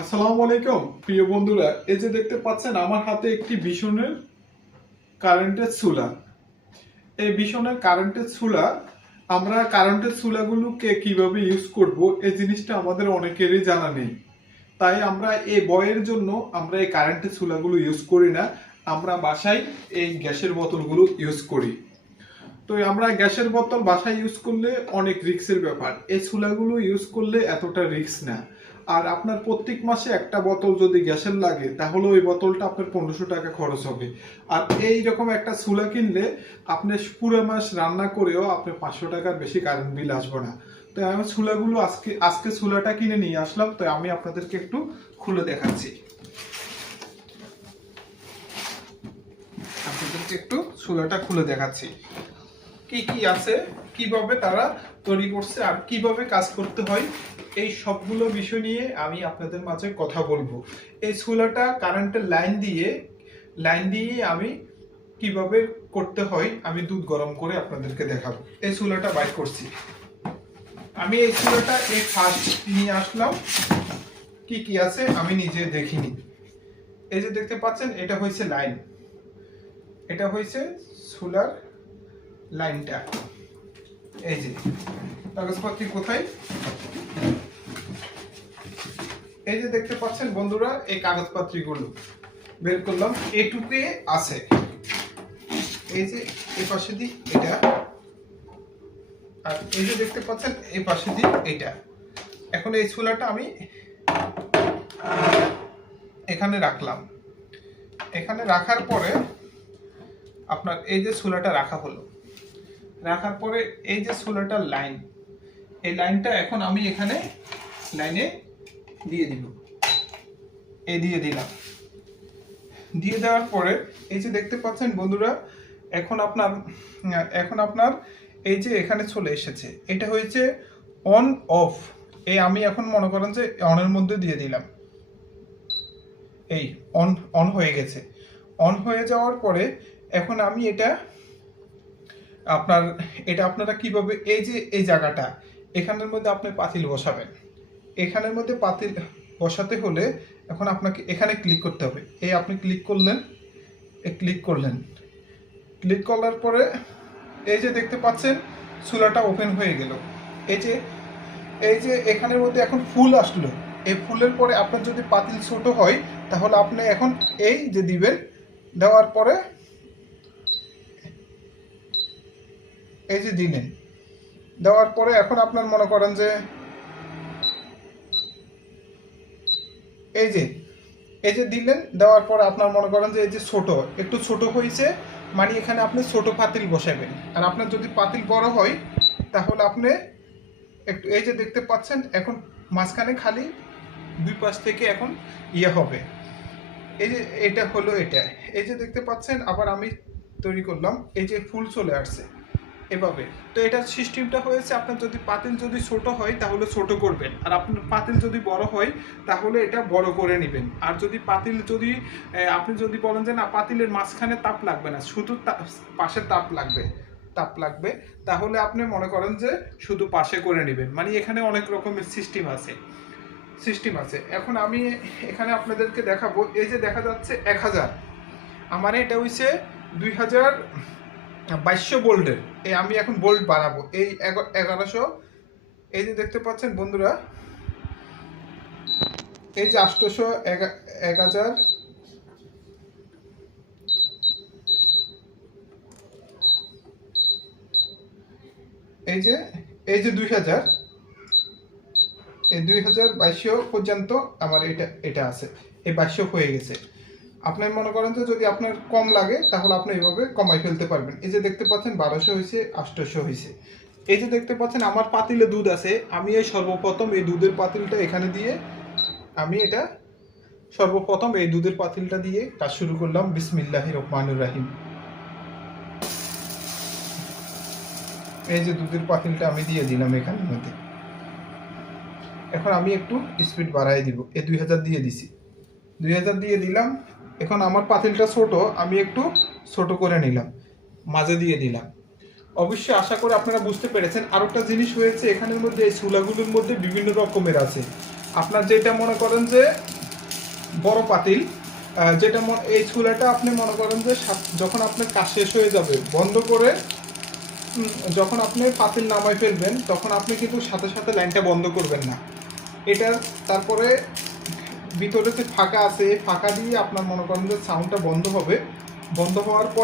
আসসালামু আলাইকুম প্রিয় বন্ধুরা, এই যে দেখতে পাচ্ছেন আমার হাতে একটি ভীষণের কারেন্টের চুলা। এই ভীষণের কারেন্টের চুলা, আমরা কারেন্টের চুলাগুলোকে কিভাবে ইউজ করব এই জিনিসটা আমাদের অনেকেরই জানা নেই। তাই আমরা এই বয়ের জন্য আমরা এই কারেন্টের চুলাগুলো ইউজ করি না, আমরা বাসায় এই গ্যাসের বোতলগুলো ইউজ করি। তো আমরা গ্যাসের বোতল বাসায় ইউজ করলে অনেক রিস্কের ব্যাপার, এই চুলাগুলো ইউজ করলে এতটা রিস্ক না। আর আপনার প্রত্যেক মাসে একটা বোতল যদি গ্যাসের লাগে তাহলে ওই বোতলটা আপনার 1500 টাকা খরচ হবে। আর এই রকম একটা চুলা কিনলে আপনি পুরো মাস রান্না করেও আপনার 500 টাকার বেশি কারেন্ট বিল আসবে না। তো আমি চুলাগুলো আজকে চুলাটা কিনে নিয়ে আসলাম, তো আমি আপনাদেরকে একটু খুলে দেখাচ্ছি। আপনাদেরকে একটু চুলাটা খুলে দেখাচ্ছি কি কি আছে, কিভাবে তারা তৈরি করছে আর কিভাবে কাজ করতে হয়, এই সবগুলো বিষয় নিয়ে আমি আপনাদের মাঝে কথা বলবো। এই চুলাটা কারেন্টের লাইন দিয়ে আমি কিভাবে করতে হয় আমি দুধ গরম করে আপনাদেরকে দেখাবো। এই চুলাটা বাইর করছি আমি, এই চুলাটা এই ফার্স্ট নিয়ে আসলাম। কি কি আছে আমি নিজে দেখিনি। এই যে দেখতে পাচ্ছেন এটা হয়েছে লাইন, এটা হয়েছে চুলার লাইনটা। এই যে কাগজপত্র কোথায়, এই যে দেখতে পাচ্ছেন বন্ধুরা, এই কাগজপত্রগুলো বের করলাম, এটুকে আছে। এই যে এই পাশে দিই এটা, আর এই যে দেখতে পাচ্ছেন এই পাশে দিই এটা। এখন এই চুলাটা আমি এখানে রাখলাম। এখানে রাখার পরে আপনার এই যে চুলাটা রাখা হলো, রাখার পরে এই যে চুলাটার লাইন, এই লাইনটা এখন আমি এখানে লাইনে দিয়ে দিব। এই দিয়ে দিলাম। দিয়ে দেওয়ার পরে এই যে দেখতে পাচ্ছেন বন্ধুরা, এখন আপনার এই যে এখানে চলে এসেছে, এটা হয়েছে অন অফ। এই আমি এখন মনে করেন যে অনের মধ্যে দিয়ে দিলাম। এই অন হয়ে গেছে। অন হয়ে যাওয়ার পরে এখন আমি এটা আপনারা কিভাবে, এই যে এই জায়গাটা এখানের মধ্যে আপনি পাতিল বসাবেন। এখানের মধ্যে পাতিল বসাতে হলে এখন আপনাকে এখানে ক্লিক করতে হবে। এই আপনি ক্লিক করলেন, ক্লিক করার পরে এই যে দেখতে পাচ্ছেন চুলাটা ওপেন হয়ে গেল। এই যে এখানের মধ্যে এখন ফুল আসলো। এই ফুলের পরে আপনার যদি পাতিল ছোট হয় তাহলে আপনি এখন এই যে দিবেন, দেওয়ার পরে এই যে দিলেন, দেওয়ার পরে এখন আপনার মনে করেন যে এই যে দিলেন, দেওয়ার পরে আপনার মনে করেন যে এই যে একটু ছোট হয়েছে, মানে এখানে আপনি ছোট পাতিল বসাবেন। আর আপনার যদি পাতিল বড় হয় তাহলে আপনি একটু, এই যে দেখতে পাচ্ছেন এখন মাঝখানে খালি দুই পাশ থেকে এখন হবে। এই যে এটা হলো এটা। এই যে দেখতে পাচ্ছেন আবার আমি তৈরি করলাম, এই যে ফুল চলে আসছে এভাবে। তো এটার সিস্টেমটা হয়েছে, আপনার যদি পাতিল যদি ছোট হয় তাহলে ছোট করবেন, আর আপনার পাতিল যদি বড় হয় তাহলে এটা বড় করে নেবেন। আর যদি পাতিল আপনি যদি বলেন যে না পাতিলের মাঝখানে তাপ লাগবে না, শুধু পাশে তাপ লাগবে, তাহলে আপনি মনে করেন যে শুধু পাশে করে নেবেন। মানে এখানে অনেক রকমের সিস্টেম আছে। এখন আমি এখানে আপনাদেরকে দেখাবো। এই যে দেখা যাচ্ছে 1000, আমার এটা হইছে 2200 ভোল্টের। এই আমি এখন ভোল্ট বাড়াবো, এই 1100। এই যে দেখতে পাচ্ছেন বন্ধুরা, এই যে 800, 1000, এই যে 2000, এই 2200 পর্যন্ত আমার এটা আছে। এই 2200 হয়ে গেছে। আপনার মনে করেন যে যদি আপনার কম লাগে তাহলে আপনি এইভাবে কমাই ফেলতে পারবেন। এই যে দেখতে পাচ্ছেন 1200 হয়েছে, 800 হয়েছে। এই যে দেখতে পাচ্ছেন আমার পাতিলে দুধ আছে, আমি এই সর্বপ্রথম এই দুধের পাতিলটা এখানে দিয়ে আমি এটা সর্বপ্রথম এই দুধের পাতিলটা দিয়ে কাজ শুরু করলাম। বিসমিল্লাহির রহমানির রহিম। এই যে দুধের পাতিলটা আমি দিয়ে দিলাম এখানের মধ্যে। এখন আমি একটু স্পিড বাড়াই দিব, এই 2000 দিয়ে দিছি, 2000 দিয়ে দিলাম। এখন আমার পাতিলটা ছোট, আমি একটু ছোট করে নিলাম, মাঝে দিয়ে দিলাম। অবশ্যই আশা করি আপনারা বুঝতে পেরেছেন। আর একটা জিনিস হয়েছে, এখানের মধ্যে এই চুলাগুলোর মধ্যে বিভিন্ন রকমের আছে। আপনার যেটা মনে করেন যে বড় পাতিল, যেটা এই চুলাটা আপনি মনে করেন যে যখন আপনার কাজ শেষ হয়ে যাবে বন্ধ করে যখন আপনি পাতিল নামাই ফেলবেন তখন আপনি কিন্তু সাথে সাথে লাইনটা বন্ধ করবেন না। এটার তারপরে ভিতরে যে ফাঁকা আছে এই ফাঁকা দিয়ে আপনার মনে করেন যে সাউন্ডটা বন্ধ হবে। বন্ধ হওয়ার পর